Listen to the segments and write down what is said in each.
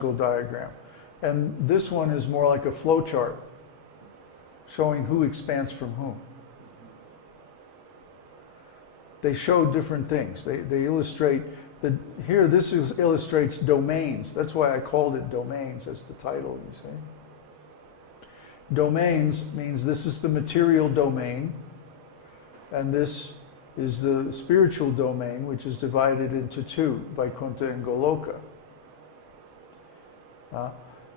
diagram. And this one is more like a flow chart, showing who expands from whom. They show different things. They illustrate, here this illustrates domains. That's why I called it domains as the title, you see. Domains means this is the material domain, and this is the spiritual domain, which is divided into two, Vaikuntha and Goloka.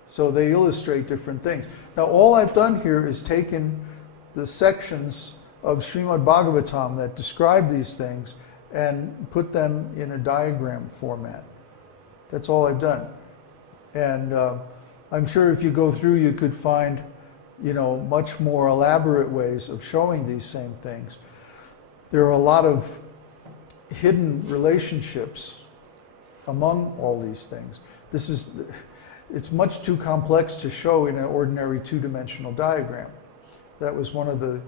So they illustrate different things. Now all I've done here is taken the sections of Srimad Bhagavatam that describe these things and put them in a diagram format. That's all I've done. And I'm sure if you go through you could find, much more elaborate ways of showing these same things. There are a lot of hidden relationships among all these things. It's much too complex to show in an ordinary two-dimensional diagram. That was one of the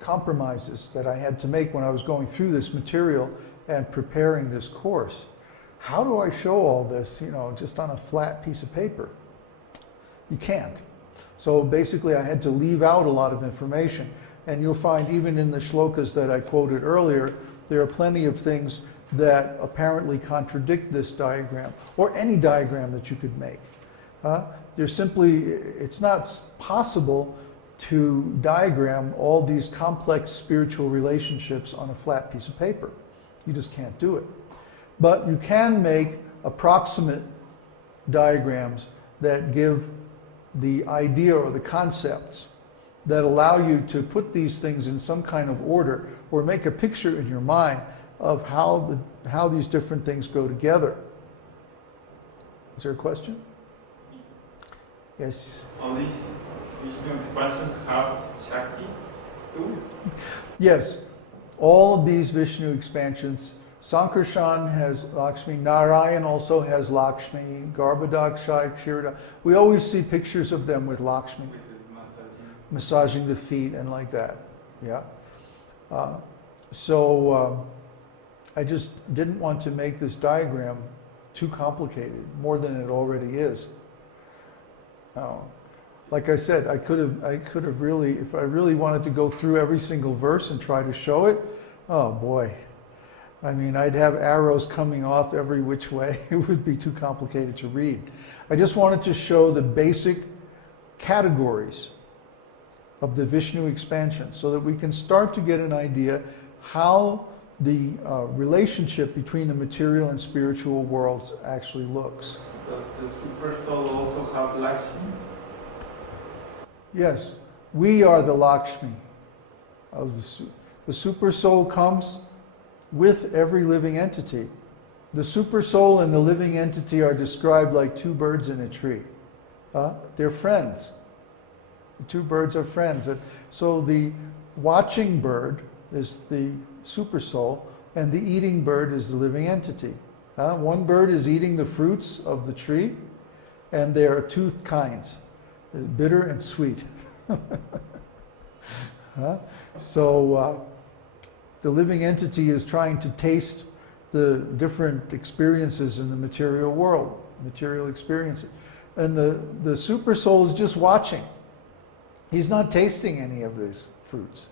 compromises that I had to make when I was going through this material and preparing this course. How do I show all this, just on a flat piece of paper? You can't. So basically I had to leave out a lot of information. And you'll find even in the shlokas that I quoted earlier, there are plenty of things that apparently contradict this diagram, or any diagram that you could make. It's not possible to diagram all these complex spiritual relationships on a flat piece of paper. You just can't do it. But you can make approximate diagrams that give the idea or the concepts that allow you to put these things in some kind of order, or make a picture in your mind of how these different things go together. Is there a question? Yes? All these Vishnu expansions have Shakti too? Yes. All of these Vishnu expansions, Sankarshan has Lakshmi, Narayan also has Lakshmi, Garbhodakshay, Kshirada. We always see pictures of them with Lakshmi. Massaging the feet and like that. Yeah. I just didn't want to make this diagram too complicated, more than it already is. Like I said, I could have really, if I really wanted to go through every single verse and try to show it, oh boy. I mean, I'd have arrows coming off every which way. It would be too complicated to read. I just wanted to show the basic categories of the Vishnu expansion so that we can start to get an idea how the relationship between the material and spiritual worlds actually looks. Does the super soul also have Lakshmi? Yes, we are the Lakshmi. The super soul comes with every living entity. The super soul and the living entity are described like two birds in a tree. They're friends. The two birds are friends. So the watching bird is the super soul, and the eating bird is the living entity. One bird is eating the fruits of the tree, and there are two kinds, bitter and sweet. So the living entity is trying to taste the different experiences in the material world, material experiences. And the super soul is just watching. He's not tasting any of these fruits.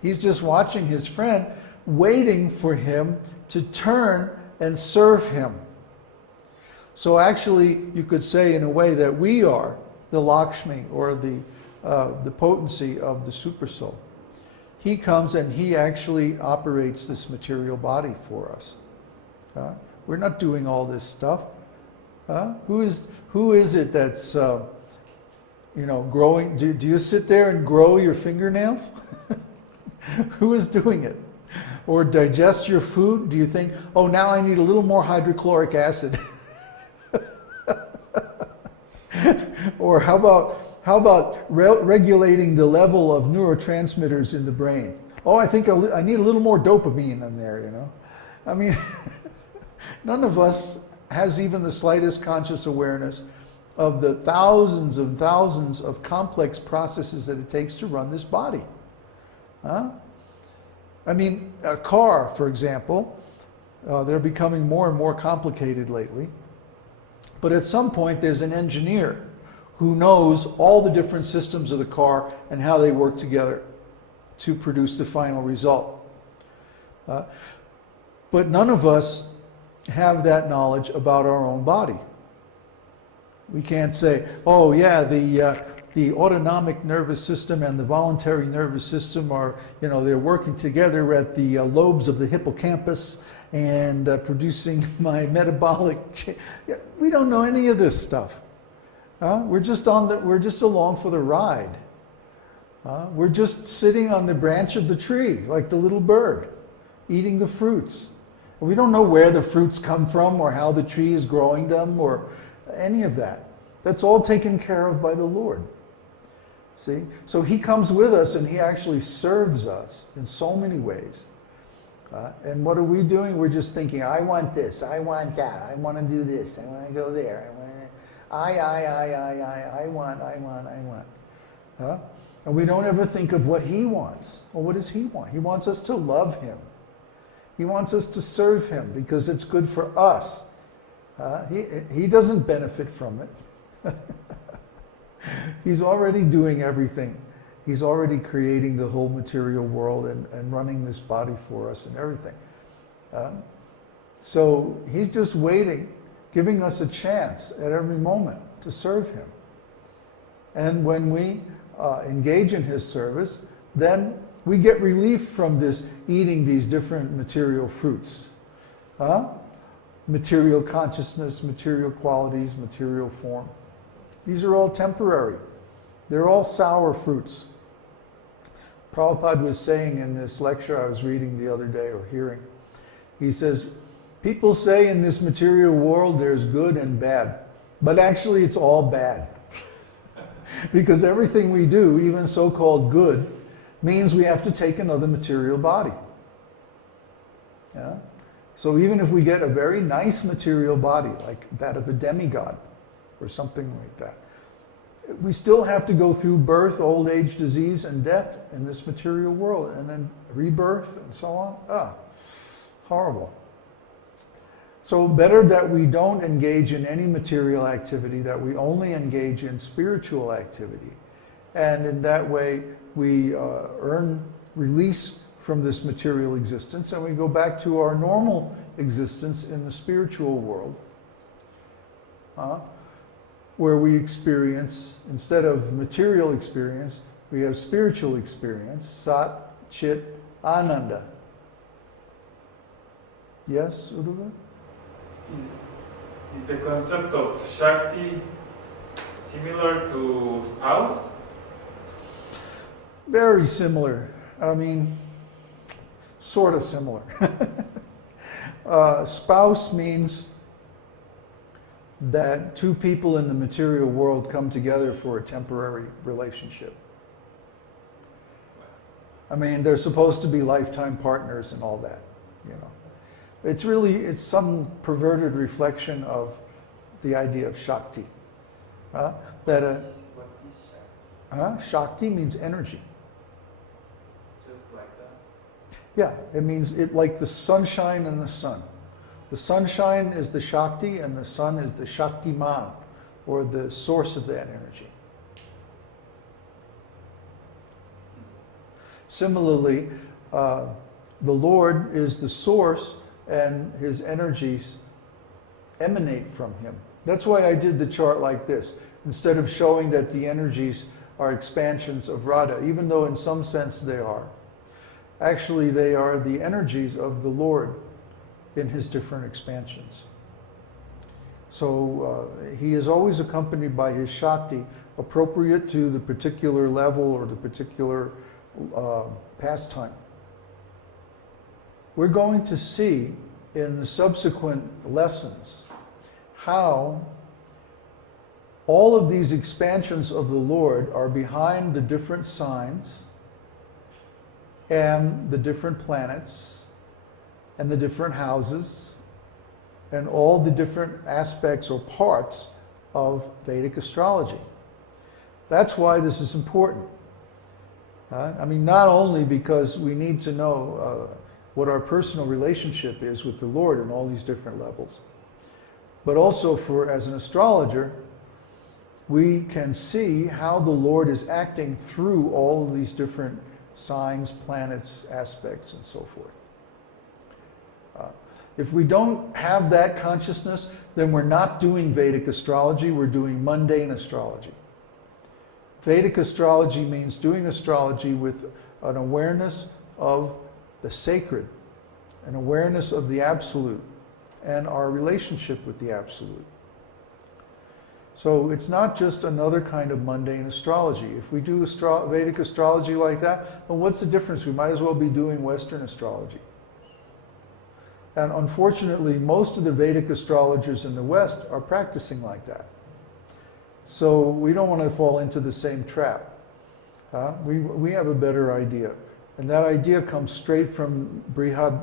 He's just watching his friend, waiting for him to turn and serve him. So actually, you could say in a way that we are the Lakshmi, or the potency of the super soul. He comes and he actually operates this material body for us. We're not doing all this stuff. Who is it that's growing? Do you sit there and grow your fingernails? Who is doing it? Or digest your food? Do you think, oh, now I need a little more hydrochloric acid? Or how about regulating the level of neurotransmitters in the brain? Oh, I think I need a little more dopamine in there, I mean, none of us has even the slightest conscious awareness of the thousands and thousands of complex processes that it takes to run this body. I mean, a car, for example, They're becoming more and more complicated lately. But at some point, there's an engineer who knows all the different systems of the car and how they work together to produce the final result. But none of us have that knowledge about our own body. We can't say, oh yeah, the autonomic nervous system and the voluntary nervous system are, they're working together at the lobes of the hippocampus and producing my metabolic. We don't know any of this stuff. We're just along for the ride. We're just sitting on the branch of the tree, like the little bird, eating the fruits. We don't know where the fruits come from or how the tree is growing them or any of that. That's all taken care of by the Lord. See? So he comes with us and he actually serves us in so many ways. And what are we doing? We're just thinking, I want this, I want that, I want to do this, I want to go there, I want. And we don't ever think of what he wants. Well, what does he want? He wants us to love him. He wants us to serve him because it's good for us. He doesn't benefit from it. He's already doing everything. He's already creating the whole material world and running this body for us and everything. So he's just waiting, giving us a chance at every moment to serve him. And when we engage in his service, then we get relief from this eating these different material fruits. Material consciousness, material qualities, material form. These are all temporary. They're all sour fruits. Prabhupada was saying in this lecture I was reading the other day or hearing, he says, people say in this material world there's good and bad, but actually it's all bad. Because everything we do, even so-called good, means we have to take another material body. Yeah? So even if we get a very nice material body, like that of a demigod, or something like that, we still have to go through birth, old age, disease, and death in this material world, and then rebirth and so on. Horrible. So better that we don't engage in any material activity, that we only engage in spiritual activity. And in that way, we earn release from this material existence, and we go back to our normal existence in the spiritual world. Where we experience, instead of material experience, we have spiritual experience, Sat, Chit, Ananda. Yes, Uruva? Is the concept of Shakti similar to spouse? Very similar. I mean, sort of similar. Spouse means that two people in the material world come together for a temporary relationship. I mean, they're supposed to be lifetime partners and all that, It's some perverted reflection of the idea of Shakti. What is Shakti? Shakti means energy. Just like that? Yeah, it means like the sunshine and the sun. The sunshine is the Shakti and the sun is the Shaktiman, or the source of that energy. Similarly, the Lord is the source and his energies emanate from him. That's why I did the chart like this. Instead of showing that the energies are expansions of Radha, even though in some sense they are. Actually, they are the energies of the Lord in his different expansions. So he is always accompanied by his Shakti, appropriate to the particular level or the particular pastime. We're going to see in the subsequent lessons how all of these expansions of the Lord are behind the different signs and the different planets and the different houses and all the different aspects or parts of Vedic astrology. That's why this is important. I mean, not only because we need to know what our personal relationship is with the Lord in all these different levels. But also as an astrologer, we can see how the Lord is acting through all of these different signs, planets, aspects, and so forth. If we don't have that consciousness, then we're not doing Vedic astrology, we're doing mundane astrology. Vedic astrology means doing astrology with an awareness of the sacred, an awareness of the absolute, and our relationship with the absolute. So it's not just another kind of mundane astrology. If we do Vedic astrology like that, then what's the difference? We might as well be doing Western astrology. And unfortunately, most of the Vedic astrologers in the West are practicing like that. So we don't want to fall into the same trap. We have a better idea. And that idea comes straight from Brihad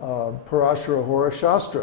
Parashara Hora Shastra.